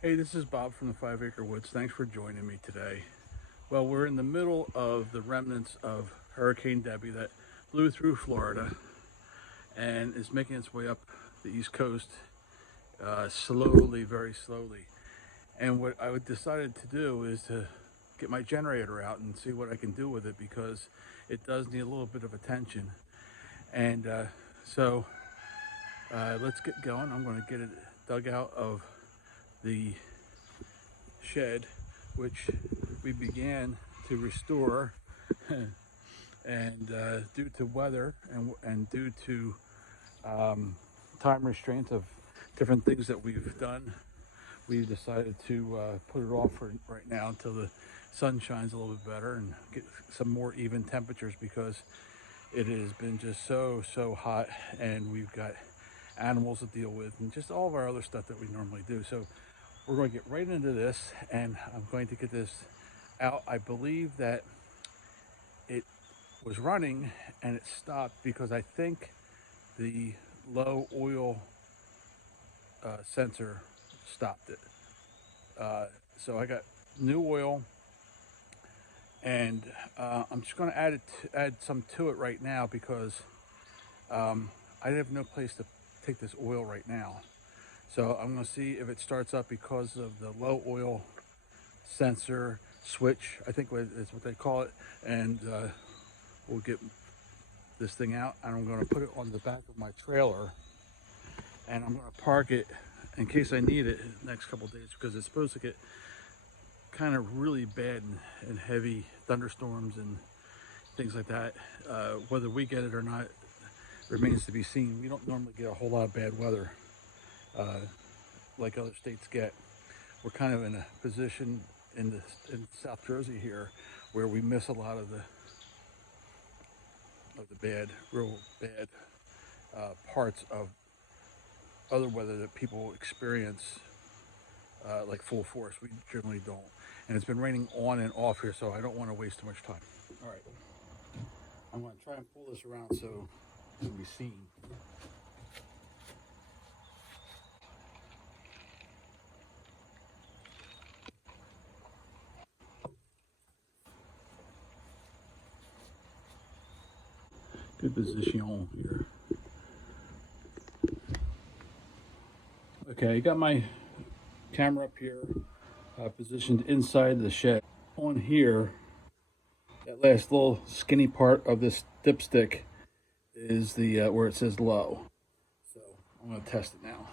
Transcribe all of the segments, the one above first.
Hey, this is Bob from the 5 Acre Woods. Thanks for joining me today. Well, we're in the middle of the remnants of Hurricane Debby that blew through Florida and is making its way up the East Coast slowly, very slowly. And what I decided to do is to get my generator out and see what I can do with it because it does need a little bit of attention. And let's get going. I'm going to get it dug out of the shed, which we began to restore, and due to weather and due to time restraints of different things that we've done, we decided to put it off for right now until the sun shines a little bit better and get some more even temperatures because it has been just so hot, and we've got animals to deal with and just all of our other stuff that we normally do. So we're going to get right into this, and I'm going to get this out. I believe that it was running and it stopped because I think the low oil sensor stopped it. So I got new oil, and I'm just going to add some to it right now because I have no place to take this oil right now. So I'm going to see if it starts up because of the low oil sensor switch, I think is what they call it, and we'll get this thing out, and I'm going to put it on the back of my trailer, and I'm going to park it in case I need it in the next couple of days because it's supposed to get kind of really bad and heavy thunderstorms and things like that. Whether we get it or not remains to be seen. We don't normally get a whole lot of bad weather like other states get. We're kind of in a position in South Jersey here where we miss a lot of the real bad parts of other weather that people experience like full force. We generally don't. And it's been raining on and off here, so I don't want to waste too much time. All right. I'm going to try and pull this around so it can be seen. Good position here. Okay, I got my camera up here positioned inside the shed. On here, that last little skinny part of this dipstick is the where it says low. So I'm going to test it now.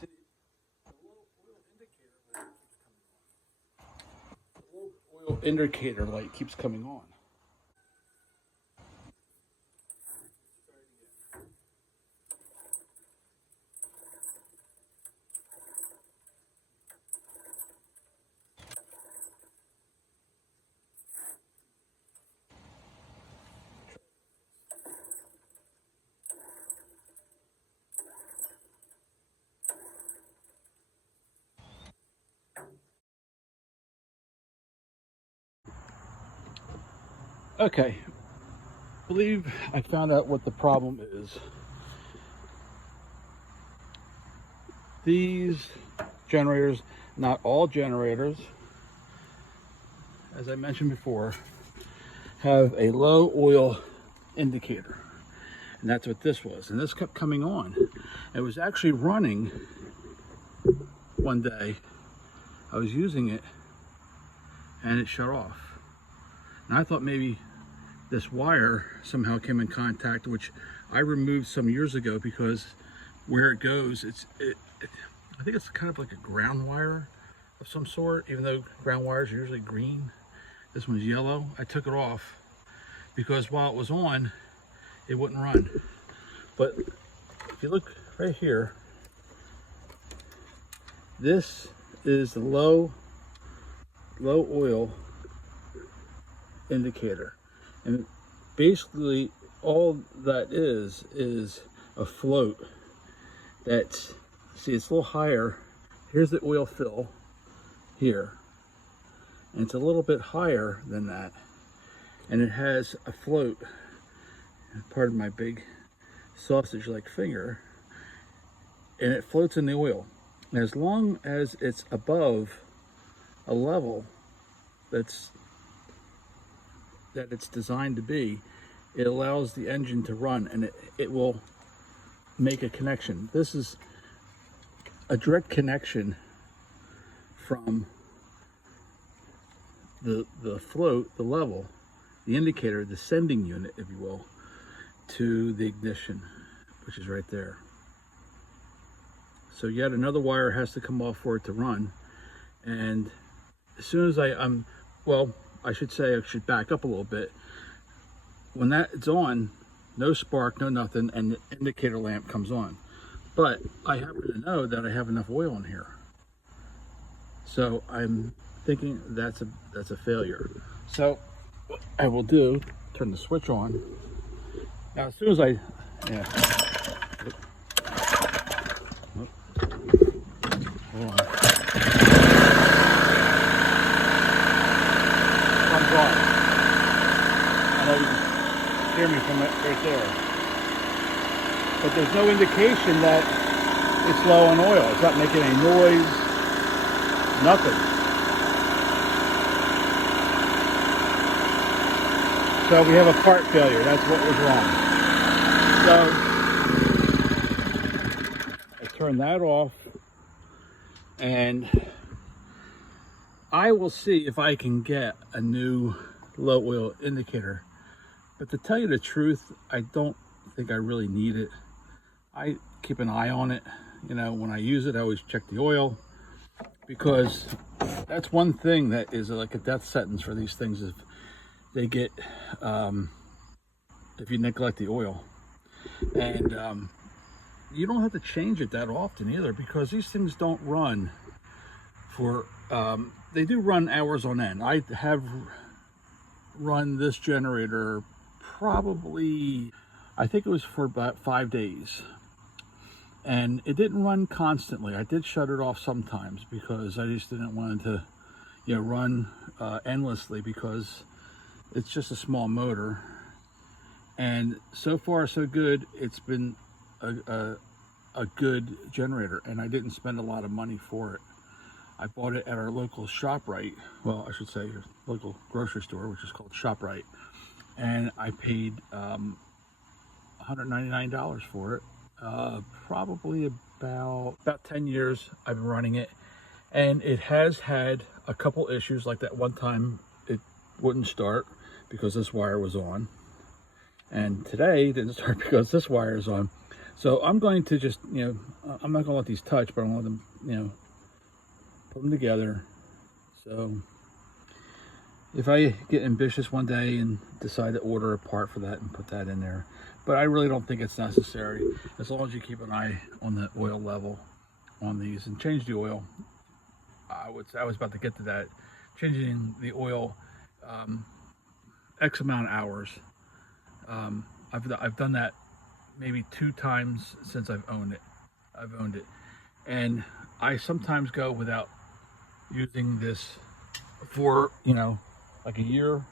See, the low oil indicator light keeps coming on. The low oil indicator light keeps coming on. Okay, I believe I found out what the problem is. These generators, not all generators, as I mentioned before, have a low oil indicator. And that's what this was. And this kept coming on. It was actually running one day. I was using it and it shut off. And I thought maybe this wire somehow came in contact, which I removed some years ago because where it goes, I think it's kind of like a ground wire of some sort, even though ground wires are usually green. This one's yellow. I took it off because while it was on, it wouldn't run. But if you look right here, this is the low oil indicator, and basically all that is a float that's, see, it's a little higher. Here's the oil fill here, and it's a little bit higher than that, and it has a float, pardon my big sausage like finger, and it floats in the oil. And as long as it's above a level that it's designed to be, it allows the engine to run, and it will make a connection. This is a direct connection from the float, the level, the indicator, the sending unit, if you will, to the ignition, which is right there. So yet another wire has to come off for it to run. And as soon as well, I should say, I should back up a little bit. When that's on, no spark, no nothing, and the indicator lamp comes on. But I happen to know that I have enough oil in here. So I'm thinking that's a failure. So what I will do, turn the switch on. Now as soon as hold on. Comes on. I know you can hear me from right there. But there's no indication that it's low on oil. It's not making any noise, nothing. So we have a part failure. That's what was wrong. So I turn that off, and I will see if I can get a new low oil indicator. But to tell you the truth, I don't think I really need it. I keep an eye on it. You know, when I use it, I always check the oil, because that's one thing that is like a death sentence for these things, if they get, if you neglect the oil. And you don't have to change it that often either, because these things don't run for, they do run hours on end. I have run this generator probably, I think it was for about 5 days. And it didn't run constantly. I did shut it off sometimes because I just didn't want it to, you know, run endlessly, because it's just a small motor. And so far so good. It's been a good generator, and I didn't spend a lot of money for it. I bought it at our local ShopRite. Well, I should say local grocery store, which is called ShopRite. And I paid $199 for it. Probably about 10 years I've been running it, and it has had a couple issues. Like that one time it wouldn't start because this wire was on, and today it didn't start because this wire is on. So I'm going to just, you know, I'm not going to let these touch, but I'm going to let them, you know, put them together. So if I get ambitious one day and decide to order a part for that and put that in there, but I really don't think it's necessary, as long as you keep an eye on the oil level on these and change the oil. I was about to get to that. Changing the oil X amount of hours. I've done that maybe 2 times since I've owned it. And I sometimes go without using this for, you know, like a year.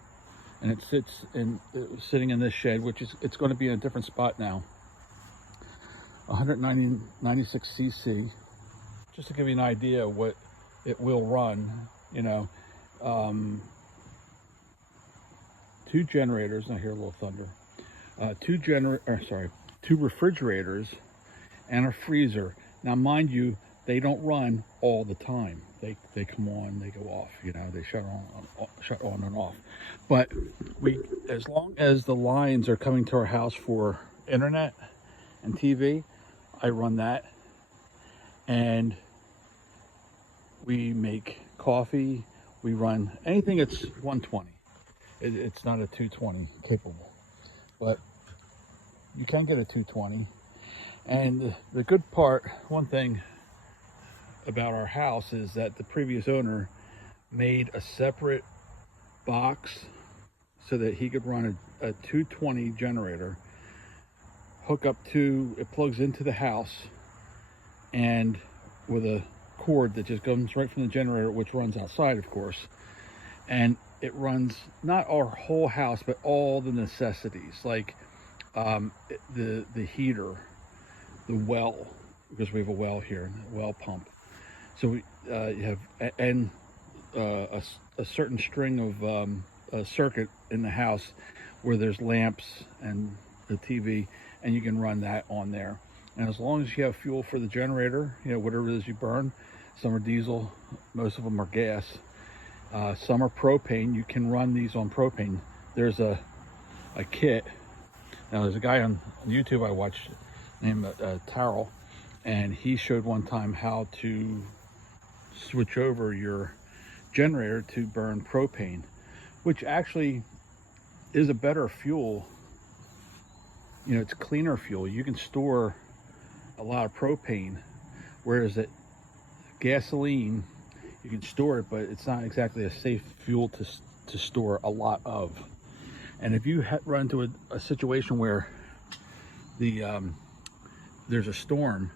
And it sits sitting in this shed, which is, it's going to be in a different spot now. 196 cc, just to give you an idea of what it will run. You know, 2 generators. Now hear a little thunder. 2 refrigerators and a freezer. Now, mind you, they don't run all the time. They come on, they go off, you know, they shut on and off. But as long as the lines are coming to our house for internet and TV, I run that. And we make coffee. We run anything that's 120. It's not a 220 capable. But you can get a 220. And the good part, one thing about our house is that the previous owner made a separate box so that he could run a 220 generator, hook up to, it plugs into the house, and with a cord that just comes right from the generator, which runs outside, of course, and it runs not our whole house, but all the necessities, like the heater, the well, because we have a well here, a well pump. So we you have a certain string of a circuit in the house where there's lamps and the TV, and you can run that on there. And as long as you have fuel for the generator, you know, whatever it is you burn, some are diesel, most of them are gas, some are propane. You can run these on propane. There's a kit. Now there's a guy on YouTube I watched named Tarrell, and he showed one time how to switch over your generator to burn propane, which actually is a better fuel. You know, it's cleaner fuel. You can store a lot of propane, whereas that gasoline, you can store it, but it's not exactly a safe fuel to store a lot of. And if you run into a situation where there's a storm,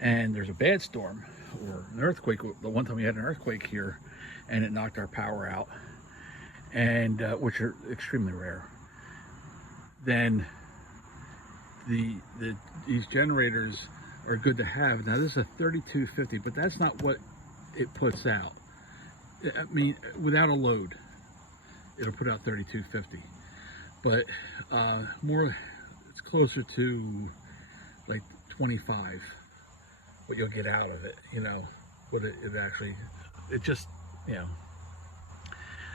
and there's a bad storm or an earthquake, the one time we had an earthquake here and it knocked our power out, and which are extremely rare, then these generators are good to have. Now this is a 3250, but that's not what it puts out. I mean, without a load, it'll put out 3250, but more, it's closer to like 25, what you'll get out of it, you know, what it actually, it just, you know,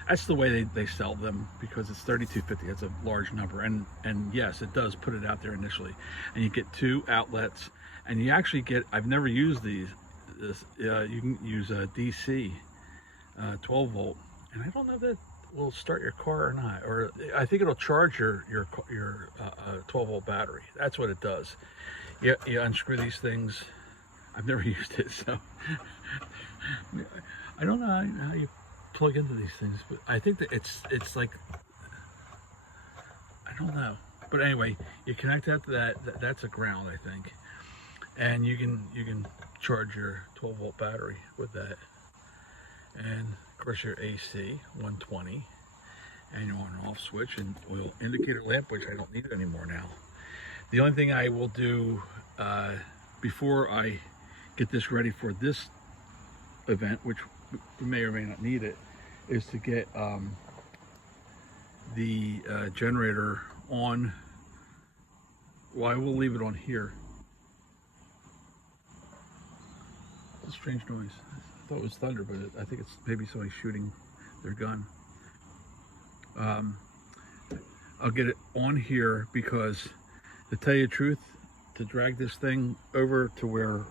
that's the way they sell them, because it's 3250. That's a large number, and yes, it does put it out there initially, and you get 2 outlets, and you actually get, I've never used these, you can use a DC 12 volt, and I don't know if that will start your car or not, or I think it'll charge your 12 volt battery. That's what it does. You unscrew these things. I've never used it, so I don't know how you plug into these things, but I think that it's like, I don't know, but anyway, you connect that to that's a ground, I think, and you can charge your 12 volt battery with that, and of course your AC 120, and your on and off switch, and oil indicator lamp, which I don't need anymore now. The only thing I will do before I get this ready for this event, which we may or may not need it, is to get the generator on. Well, I will leave it on here. It's a strange noise. I thought it was thunder, but I think it's maybe somebody shooting their gun. I'll get it on here because, to tell you the truth, to drag this thing over to where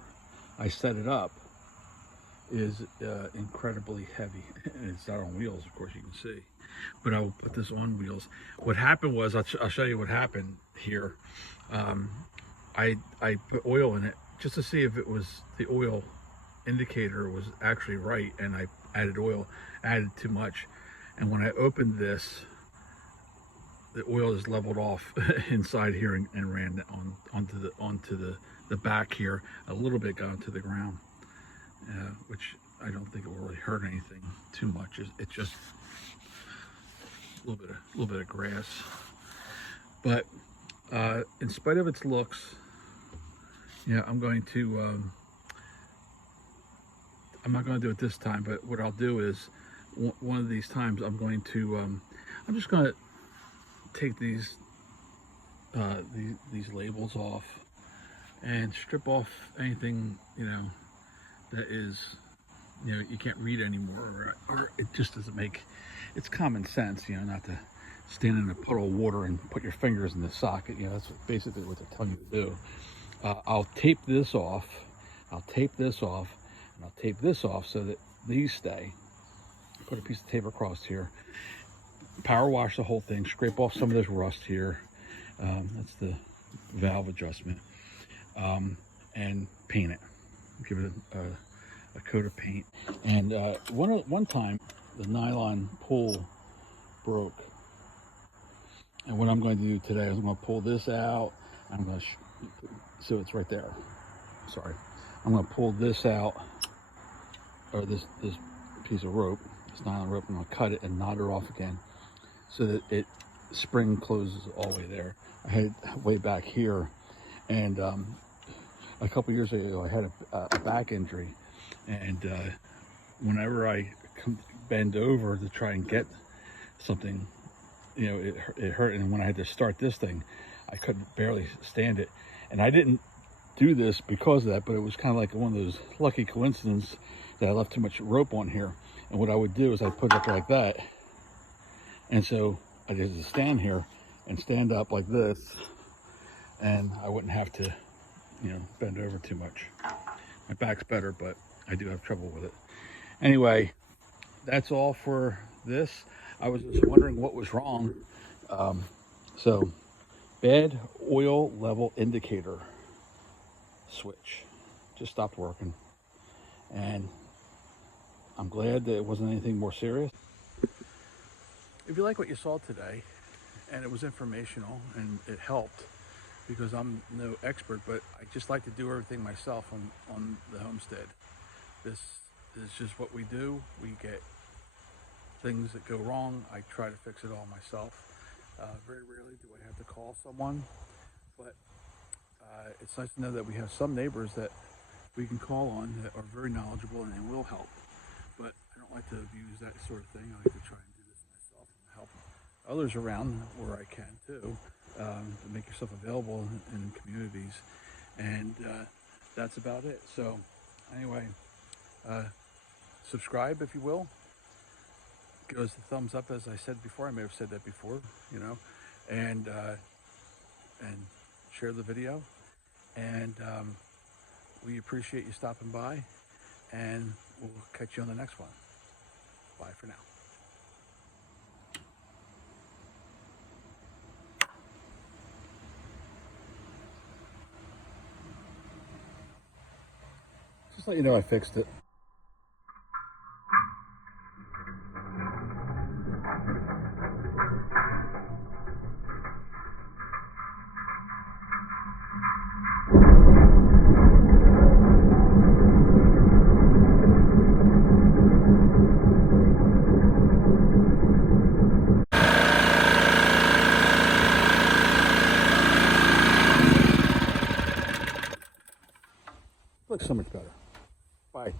I set it up is incredibly heavy. And it's not on wheels, of course, you can see, but I will put this on wheels. What happened was, I'll show you what happened here. I put oil in it just to see if it was, the oil indicator was actually right, and I added oil, added too much, and when I opened this, the oil is leveled off inside here and ran onto the back here. A little bit got onto the ground, which I don't think it will really hurt anything too much. It's just a little bit of grass. But in spite of its looks, yeah, I'm going to. I'm not going to do it this time, but what I'll do is one of these times I'm going to. I'm just going to take these labels off and strip off anything, you know, that is, you know, you can't read anymore, or it just doesn't make, it's common sense, you know, not to stand in a puddle of water and put your fingers in the socket. You know, that's basically what they're telling you to do. I'll tape this off, and I'll tape this off so that these stay. Put a piece of tape across here, power wash the whole thing, scrape off some of this rust here, That's the valve adjustment. And paint it. Give it a coat of paint. And one time, the nylon pull broke. And what I'm going to do today is I'm going to pull this out. I'm going to so it's right there. Sorry. I'm going to pull this out, or this piece of rope, this nylon rope. I'm going to cut it and knot it off again, so that it spring closes all the way there. I had it way back here, and a couple years ago I had a back injury, and whenever I bend over to try and get something, you know, it hurt. And when I had to start this thing, I could barely stand it. And I didn't do this because of that, but it was kind of like one of those lucky coincidences that I left too much rope on here. And what I would do is I'd put it up like that, and so I just stand here and stand up like this, and I wouldn't have to, you know, bend over too much. My back's better, but I do have trouble with it. Anyway, that's all for this. I was just wondering what was wrong. So, bed oil level indicator switch just stopped working, and I'm glad that it wasn't anything more serious. If you like what you saw today, and it was informational and it helped, because I'm no expert, but I just like to do everything myself on the homestead. This is just what we do. We get things that go wrong. I try to fix it all myself. Very rarely do I have to call someone, but it's nice to know that we have some neighbors that we can call on that are very knowledgeable and will help. But I don't like to abuse that sort of thing. I like to try and do this myself and help others around where I can too, to make yourself available in communities. And that's about it. So anyway, subscribe if you will. Give us a thumbs up, as I said before. I may have said that before, you know, and share the video. And we appreciate you stopping by, and we'll catch you on the next one. Bye for now. Just let you know I fixed it. Looks so much better. Bye.